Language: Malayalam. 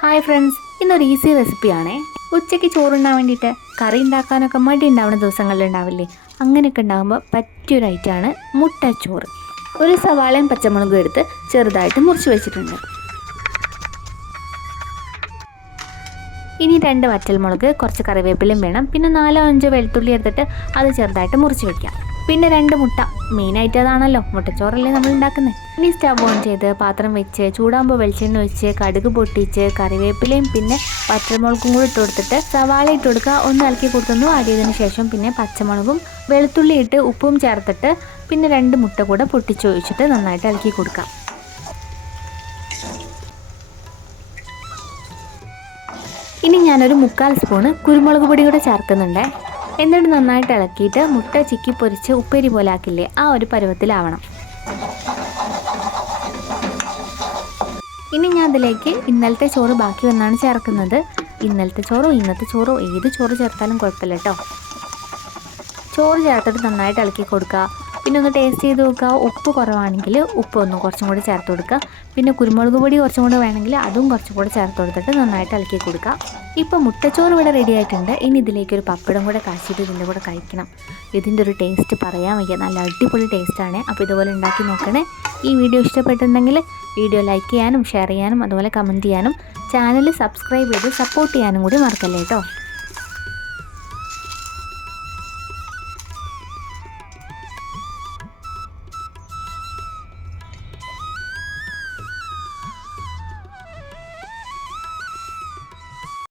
ഹായ് ഫ്രണ്ട്സ് ഇന്നൊരു ഈസി റെസിപ്പിയാണേ ഉച്ചയ്ക്ക് ചോറുണ്ടാൻ വേണ്ടിയിട്ട് കറി ഉണ്ടാക്കാനൊക്കെ മടി ഉണ്ടാവുന്ന ദിവസങ്ങളിൽ ഉണ്ടാവില്ലേ? അങ്ങനെയൊക്കെ ഉണ്ടാകുമ്പോൾ പറ്റിയൊരു ഐറ്റമാണ് ചോറ് ഒരു സവാളയും പച്ചമുളകും എടുത്ത് ചെറുതായിട്ട് മുറിച്ച് വെച്ചിട്ടുണ്ട്. ഇനി രണ്ട് വറ്റൽമുളക് കുറച്ച് കറിവേപ്പിലയും വേണം. പിന്നെ നാലോ അഞ്ചോ വെളുത്തുള്ളി എടുത്തിട്ട് അത് ചെറുതായിട്ട് മുറിച്ച് വെക്കാം. പിന്നെ രണ്ട് മുട്ട. മെയിനായിട്ട് അതാണല്ലോ മുട്ടച്ചോറല്ലേ നമ്മൾ ഉണ്ടാക്കുന്നത് ഇനി സ്റ്റവ് ഓൺ ചെയ്ത് പാത്രം വെച്ച് ചൂടാകുമ്പോൾ വെളിച്ചെണ്ണ ഒഴിച്ച് കടുക് പൊട്ടിച്ച് കറിവേപ്പിലയും പിന്നെ പച്ചമുളകും കൂടി ഇട്ട് കൊടുത്തിട്ട് സവാള ഇട്ട് കൊടുക്കുക. ഒന്ന് ഇളക്കി കൊടുത്തുന്നു ആടിയതിന് ശേഷം പിന്നെ പച്ചമുളകും വെളുത്തുള്ളി ഇട്ട് ഉപ്പും ചേർത്തിട്ട് പിന്നെ രണ്ട് മുട്ട കൂടെ പൊട്ടിച്ചൊഴിച്ചിട്ട് നന്നായിട്ട് ഇളക്കി കൊടുക്കാം ഇനി ഞാനൊരു മുക്കാൽ സ്പൂണ് കുരുമുളക് പൊടി കൂടെ ചേർക്കുന്നുണ്ട്. എന്നിട്ട് നന്നായിട്ട് ഇളക്കിയിട്ട് മുട്ട ചിക്കി പൊരിച്ച് ഉപ്പേരി പോലെ ആക്കില്ലേ ആ ഒരു പരുവത്തിലാവണം. ഇനി ഞാൻ അതിലേക്ക് ഇന്നലത്തെ ചോറ് ബാക്കി വന്നാണ് ചേർക്കുന്നത്. ഇന്നലത്തെ ചോറോ ഇന്നത്തെ ചോറോ ഏത് ചോറ് ചേർത്താലും കുഴപ്പമില്ല കേട്ടോ. ചോറ് ചേർത്തിട്ട് നന്നായിട്ട് ഇളക്കി കൊടുക്കുക. പിന്നെ ഒന്ന് ടേസ്റ്റ് ചെയ്ത് നോക്കുക. ഉപ്പ് കുറവാണെങ്കിൽ ഉപ്പ് ഒന്ന് കുറച്ചും കൂടി ചേർത്ത് കൊടുക്കുക. പിന്നെ കുരുമുളക് പൊടി കുറച്ചും കൂടി വേണമെങ്കിൽ അതും കുറച്ചും കൂടി ചേർത്ത് കൊടുത്തിട്ട് നന്നായിട്ട് ഇളക്കി കൊടുക്കുക. ഇപ്പോൾ മുട്ടച്ചോറ് ഇവിടെ റെഡി ആയിട്ടുണ്ട്. ഇനി ഇതിലേക്ക് ഒരു പപ്പടം കൂടെ കാശിയിട്ട് ഇതിന്റെ കൂടെ കഴിക്കണം. ഇതിന്റെ ഒരു ടേസ്റ്റ് പറയാൻ വയ്യ. നല്ല അടിപൊളി ടേസ്റ്റാണ് അപ്പോൾ ഇതുപോലെ ഉണ്ടാക്കി നോക്കണേ. ഈ വീഡിയോ ഇഷ്ടപ്പെട്ടിട്ടുണ്ടെങ്കിൽ വീഡിയോ ലൈക്ക് ചെയ്യാനും ഷെയർ ചെയ്യാനും അതുപോലെ കമന്റ് ചെയ്യാനും ചാനൽ സബ്സ്ക്രൈബ് ചെയ്ത് സപ്പോർട്ട് ചെയ്യാനും കൂടി മറക്കല്ലേ കേട്ടോ